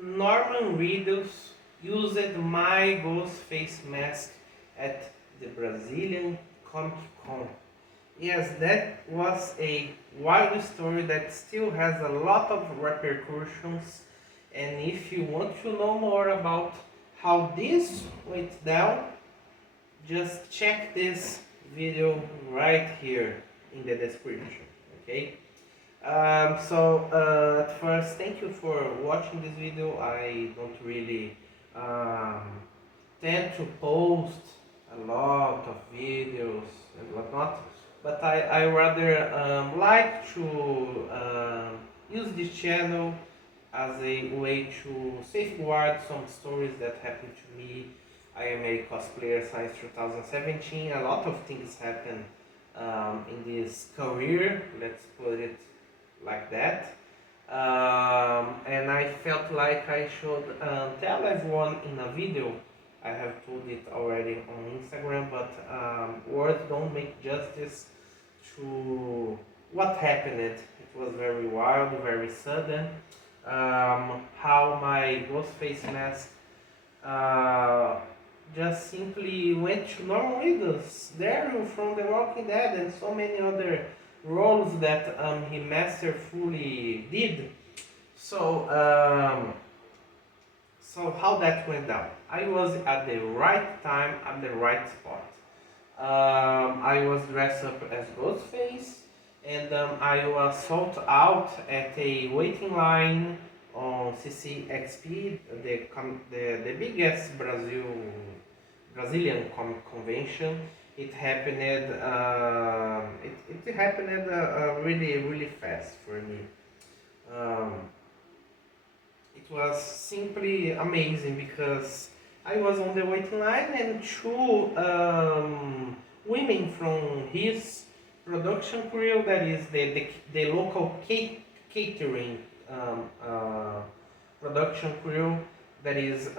Norman Reedus used my Ghostface mask at the Brazilian Comic Con. Yes, that was a wild story that still has a lot of repercussions. And if you want to know more about how this went down, just check this video right here in the description. Okay? At first, thank you for watching this video. I don't really um, tend to post a lot of videos and whatnot, but I rather like to use this channel as a way to safeguard some stories that happened to me. I am a cosplayer since 2017. A lot of things happen in this career, let's put it like that. And I felt like I should tell everyone in a video. I have told it already on Instagram, but words don't make justice to what happened. It was very wild, very sudden. How my Ghostface mask uh, just simply went to Norman Reedus, Daryl from The Walking Dead, and so many other roles that he masterfully did. So, so how that went down? I was at the right time at the right spot. I was dressed up as Ghostface, and I was sought out at a waiting line on CCXP, the biggest Brazilian comic convention. It happened. It happened really fast for me. Um, it was simply amazing because I was on the waiting line and two women from his production crew, that is the local catering production crew that is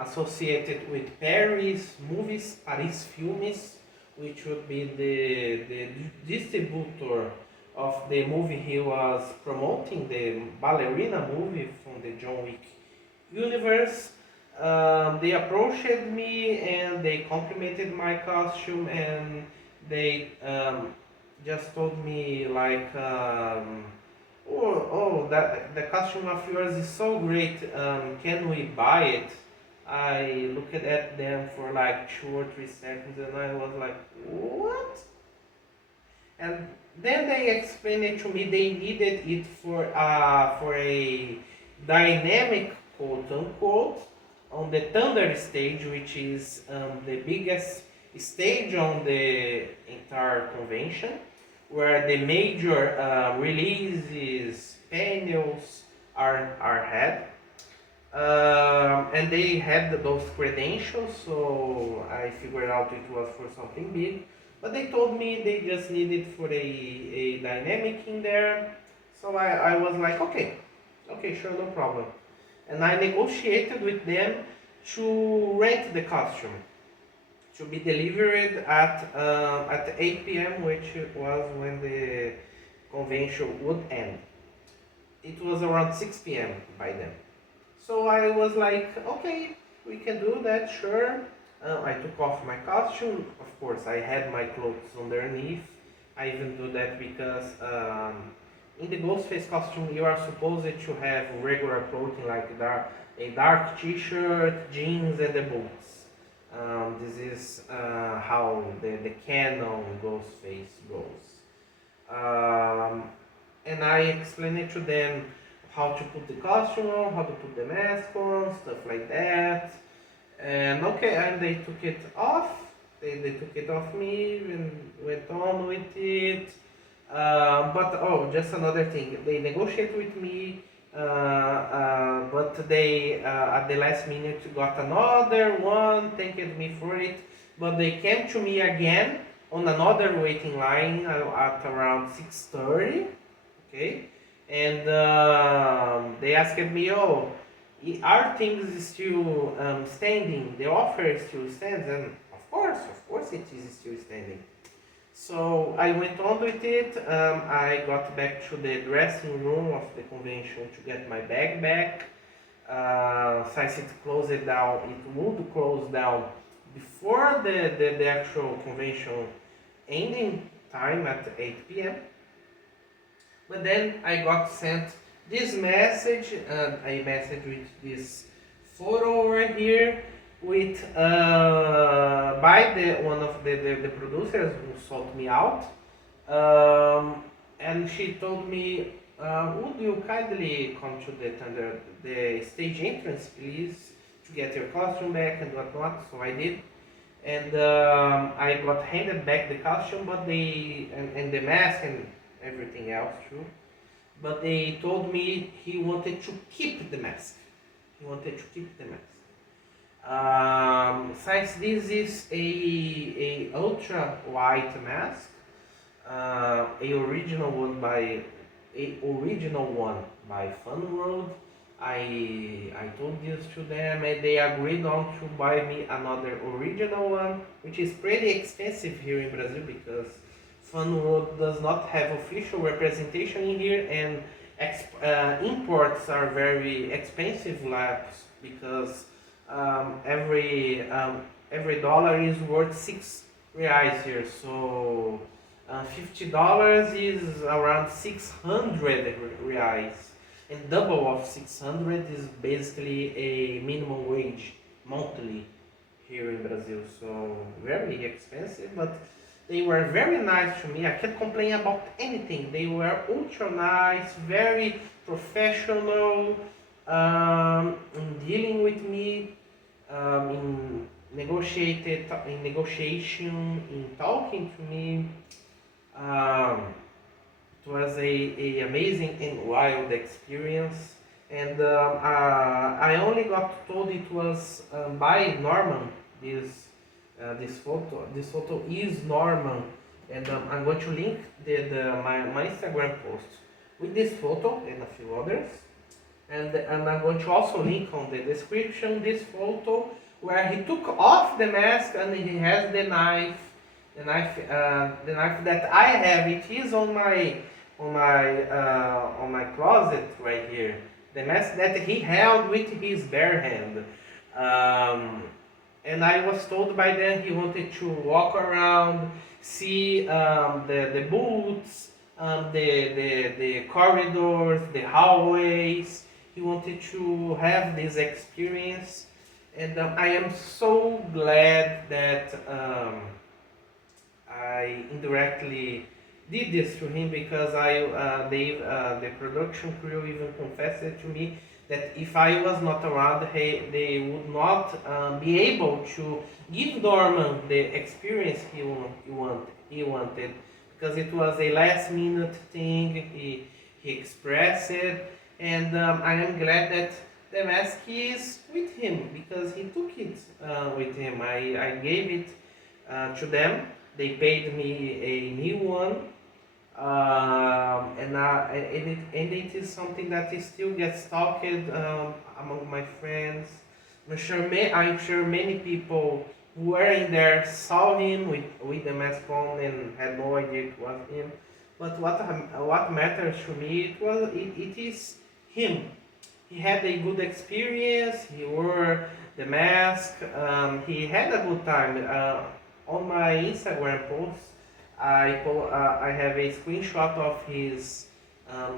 associated with Paris Movies, Paris Filmes, which would be the distributor of the movie he was promoting, the ballerina movie from the John Wick universe. They approached me and they complimented my costume, and they just told me like, that the costume of yours is so great. Can we buy it? I looked at them for like 2 or 3 seconds, and I was like, what? And then they explained it to me. They needed it for a dynamic, quote unquote, on the Thunder stage, which is the biggest stage on the entire convention, where the major releases, panels are had. And they had those credentials, so I figured out it was for something big. But they told me they just needed for a dynamic in there. So I was like, okay, sure, no problem. And I negotiated with them to rent the costume to be delivered at 8 p.m., which was when the convention would end. It was around 6 p.m. by then. So I was like, okay, we can do that, sure. I took off my costume. Of course, I had my clothes underneath. I even do that because in the Ghostface costume, you are supposed to have regular clothing like a dark t-shirt, jeans, and the boots. This is how the canon Ghostface goes. And I explained it to them how to put the costume on, how to put the mask on, stuff like that. And okay, and they took it off. They took it off me and went on with it. But oh, just another thing. They negotiated with me, but they at the last minute got another one, thanked me for it. But they came to me again on another waiting line at around 6:30. Okay, and they asked me, "Oh, are things still standing? The offer still stands?" And of course, it is still standing. So I went on with it. I got back to the dressing room of the convention to get my bag back. since it closed it down, it would close down before the actual convention ending time at 8 p.m. But then I got sent this message, a message with this photo over here, with by the one of the producers who sought me out, and she told me, would you kindly come to the stage entrance, please, to get your costume back and whatnot. So I did, and I got handed back the costume, but and the mask and everything else too. But they told me he wanted to keep the mask. He wanted to keep the mask. Since this is a ultra white mask, a original one by Fun World. I told this to them and they agreed on to buy me another original one, which is pretty expensive here in Brazil because Fun World does not have official representation in here, and imports are very expensive labs because every dollar is worth R$ 6 here. So $50 is around 600 reais, and double of 600 is basically a minimum wage monthly here in Brazil. So very expensive, but they were very nice to me. I can't complain about anything. They were ultra nice, very professional in dealing with me, in negotiation, in talking to me. It was a amazing and wild experience, and I only got told it was by Norman. This photo is Norman, and I'm going to link my Instagram post with this photo and a few others, and I'm going to also link on the description this photo where he took off the mask and he has the knife. The knife that I have, it is on my closet right here. The mask that he held with his bare hand, and I was told by then he wanted to walk around, see the booths, the corridors, the hallways. He wanted to have this experience, and I am so glad that. I indirectly did this to him because the production crew even confessed it to me that if I was not around, they would not be able to give Norman the experience he wanted, because it was a last minute thing. He expressed it, and I am glad that the mask is with him because he took it with him. I gave it to them. They paid me a new one, and it is something that still gets talked among my friends. I'm sure many people who were in there saw him with the mask on and had no idea it was him. But what matters to me, it is him. He had a good experience. He wore the mask. He had a good time. On my Instagram post, I have a screenshot of his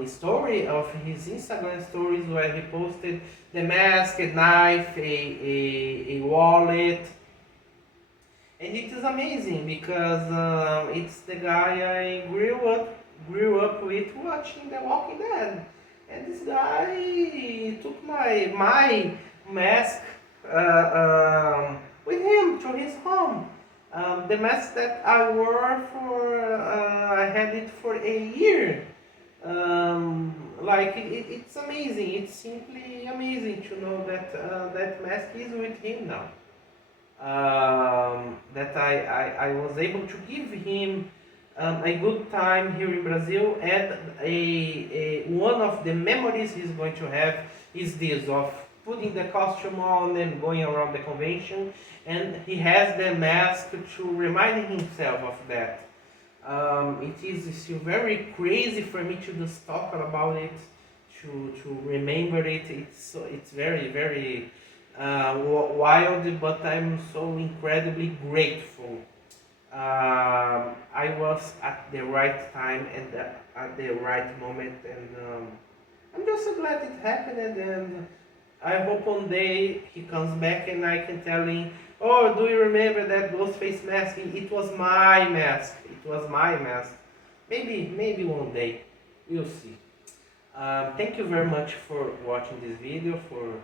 story, of his Instagram stories, where he posted the mask, a knife, a wallet, and it is amazing because it's the guy I grew up with watching The Walking Dead, and this guy took my mask with him to his home. The mask that I wore I had it for a year. It's amazing. It's simply amazing to know that that mask is with him now. That I was able to give him a good time here in Brazil, and one of the memories he's going to have is this of putting the costume on and going around the convention, and he has the mask to remind himself of that. It is still very crazy for me to just talk about it, to remember it. It's very very wild, but I'm so incredibly grateful. I was at the right time and at the right moment, and I'm just so glad it happened. And I hope one day he comes back and I can tell him, "Oh, do you remember that Ghostface mask? It was my mask. It was my mask." Maybe one day, we'll see. Thank you very much for watching this video, for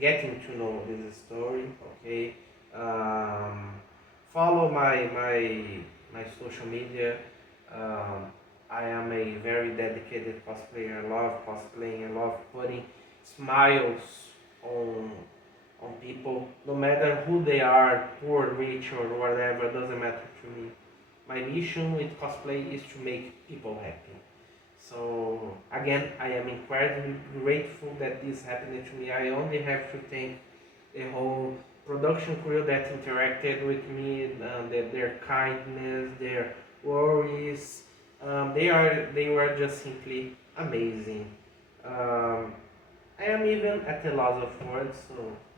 getting to know this story. Okay, um, follow my social media. Um, I am a very dedicated cosplayer. I love cosplaying. I love putting smiles on people, no matter who they are, poor, rich, or whatever. Doesn't matter to me. My mission with cosplay is to make people happy. So again, I am incredibly grateful that this happened to me. I only have to thank the whole production crew that interacted with me, their kindness, their worries. They were just simply amazing. Um, I am even at a loss of words. So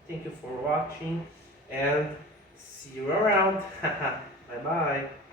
thank you for watching and see you around. Bye bye.